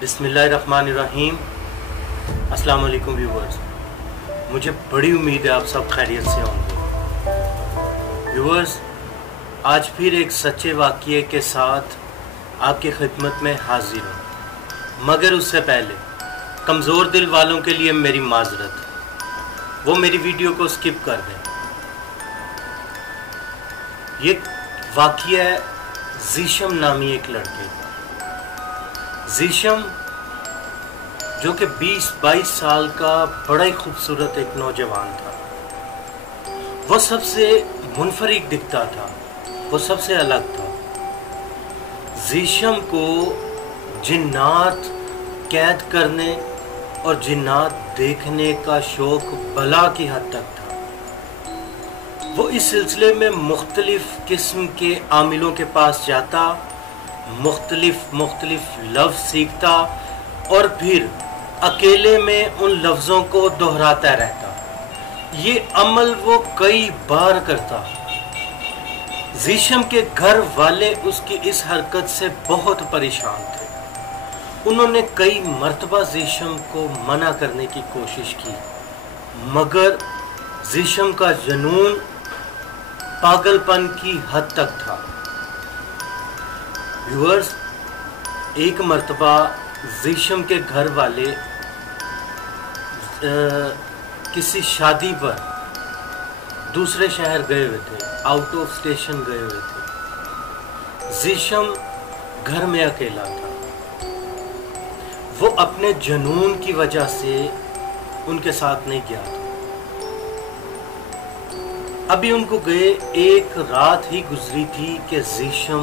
बिस्मिल्लाहिर्रहमानिर्रहीम। अस्सलाम वालेकुम व्यूवर्स, मुझे बड़ी उम्मीद है आप सब खैरियत से होंगे। व्यूवर्स, आज फिर एक सच्चे वाक़ये के साथ आपकी खिदमत में हाजिर हूँ, मगर उससे पहले कमज़ोर दिल वालों के लिए मेरी माजरत, वो मेरी वीडियो को स्किप कर दें। ये वाक़या है ज़ीशम नामी एक लड़के। ज़ीशम जो कि 20-22 साल का बड़ा ही खूबसूरत एक नौजवान था। वो सबसे मुनफरिद दिखता था, वो सबसे अलग था। ज़ीशम को जिन्नात कैद करने और जिन्नात देखने का शौक़ बला की हद तक था। वो इस सिलसिले में मुख्तलिफ़ किस्म के आमिलों के पास जाता, मुख्तलिफ लफ्ज़ सीखता और फिर अकेले में उन लफ्ज़ों को दोहराता रहता। ये अमल वो कई बार करता। ज़ीशम के घर वाले उसकी इस हरकत से बहुत परेशान थे। उन्होंने कई मर्तबा ज़ीशम को मना करने की कोशिश की, मगर ज़ीशम का जुनून पागलपन की हद तक था। व्यूअर्स, एक मर्तबा ज़ीशम के घर वाले किसी शादी पर दूसरे शहर गए हुए थे, आउट ऑफ स्टेशन गए हुए थे। ज़ीशम घर में अकेला था। वो अपने जुनून की वजह से उनके साथ नहीं गया था। अभी उनको गए एक रात ही गुजरी थी कि ज़ीशम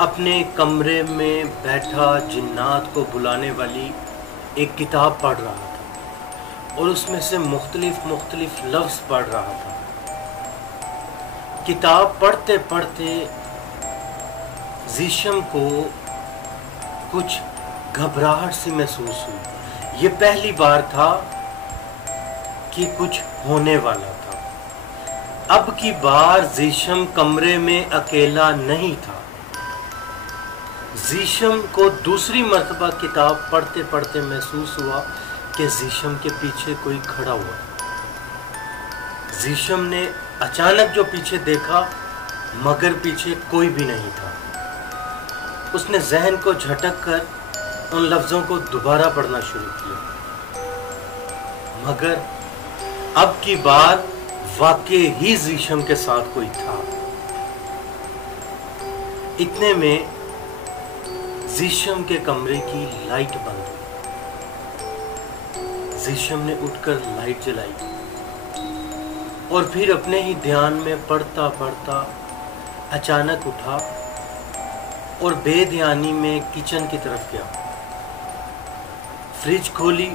अपने कमरे में बैठा जिन्नात को बुलाने वाली एक किताब पढ़ रहा था और उसमें से मुख्तलिफ लफ्ज़ पढ़ रहा था। किताब पढ़ते पढ़ते ज़ीशम को कुछ घबराहट सी महसूस हुई। ये पहली बार था कि कुछ होने वाला था। अब की बार ज़ीशम कमरे में अकेला नहीं था। ज़ीशम को दूसरी मर्तबा किताब पढ़ते पढ़ते महसूस हुआ कि ज़ीशम के पीछे कोई खड़ा हुआ। ज़ीशम ने अचानक जो पीछे देखा, मगर पीछे कोई भी नहीं था। उसने जहन को झटक कर उन लफ्ज़ों को दोबारा पढ़ना शुरू किया, मगर अब की बार वाकई ही ज़ीशम के साथ कोई था। इतने में ज़ीशम के कमरे की लाइट बंद हुई। ज़ीशम ने उठकर लाइट जलाई और फिर अपने ही ध्यान में पढ़ता पढ़ता अचानक उठा और बेध्यानी में किचन की तरफ गया। फ्रिज खोली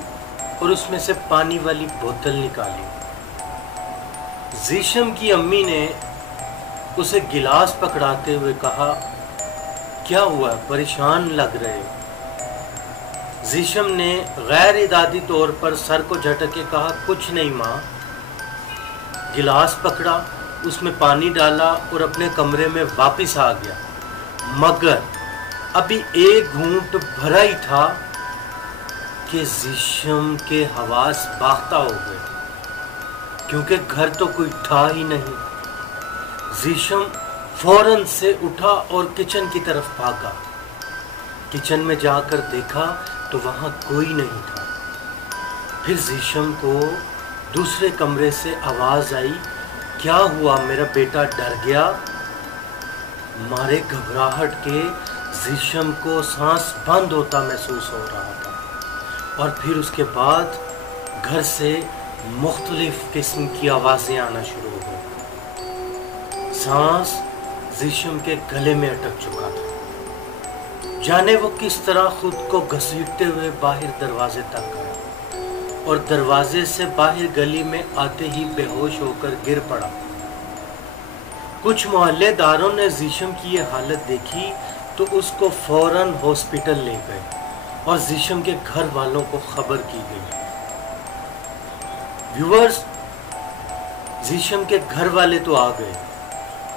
और उसमें से पानी वाली बोतल निकाली। ज़ीशम की अम्मी ने उसे गिलास पकड़ाते हुए कहा, क्या हुआ, परेशान लग रहे हो? ज़ीशम ने गैर इरादी तौर पर सर को झटक के कहा, कुछ नहीं माँ। गिलास पकड़ा, उसमें पानी डाला और अपने कमरे में वापस आ गया, मगर अभी एक घूंट भरा ही था कि ज़ीशम के हवास बाख्ता हो गए, क्योंकि घर तो कोई था ही नहीं। ज़ीशम फौरन से उठा और किचन की तरफ भागा। किचन में जाकर देखा तो वहाँ कोई नहीं था। फिर ज़ीशम को दूसरे कमरे से आवाज़ आई, क्या हुआ, मेरा बेटा डर गया? मारे घबराहट के ज़ीशम को सांस बंद होता महसूस हो रहा था और फिर उसके बाद घर से मुख्तलिफ किस्म की आवाज़ें आना शुरू हो गई। सांस ज़ीशम के गले में अटक चुका था। जाने वो किस तरह खुद को घसीटते हुए बाहर दरवाजे तक गया और दरवाजे से बाहर गली में आते ही बेहोश होकर गिर पड़ा। कुछ मोहल्लेदारों ने ज़ीशम की ये हालत देखी तो उसको फौरन हॉस्पिटल ले गए और ज़ीशम के घर वालों को खबर की गई। व्यूअर्स, ज़ीशम के घर वाले तो आ गए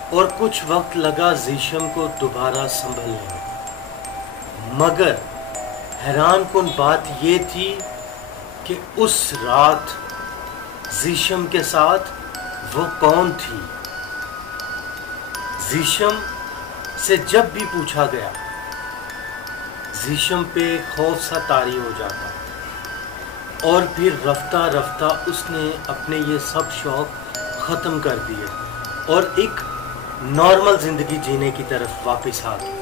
और कुछ वक्त लगा ज़ीशम को दोबारा संभलने में, मगर حیران کن بات یہ تھی کہ اس رات زیشم کے ساتھ وہ کون تھی؟ زیشم سے جب بھی پوچھا گیا زیشم پہ خوف سا طاری ہو جاتا، اور پھر رفتہ رفتہ اس نے اپنے یہ سب شوق ختم کر دیے اور ایک نارمل زندگی جینے کی طرف واپس آ گئی۔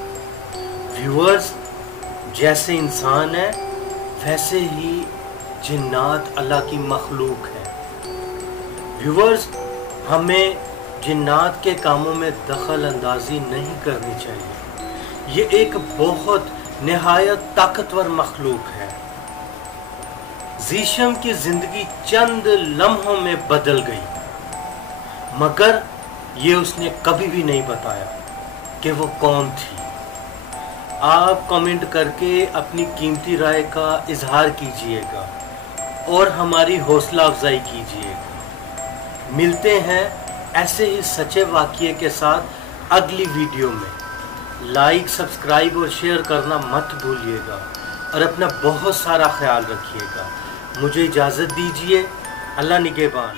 ویورز، جیسے انسان ہے ویسے ہی جنات اللہ کی مخلوق ہے۔ ویورز، ہمیں جنات کے کاموں میں دخل اندازی نہیں کرنی چاہیے۔ یہ ایک بہت نہایت طاقتور مخلوق ہے۔ زیشم کی زندگی چند لمحوں میں بدل گئی، مگر یہ اس نے کبھی بھی نہیں بتایا کہ وہ کون تھی۔ آپ کمنٹ کر کے اپنی قیمتی رائے کا اظہار کیجئے گا اور ہماری حوصلہ افزائی کیجئے گا۔ ملتے ہیں ایسے ہی سچے واقعے کے ساتھ اگلی ویڈیو میں۔ لائک، سبسکرائب اور شیئر کرنا مت بھولیے گا اور اپنا بہت سارا خیال رکھیے گا۔ مجھے اجازت دیجیے۔ اللہ نگہبان۔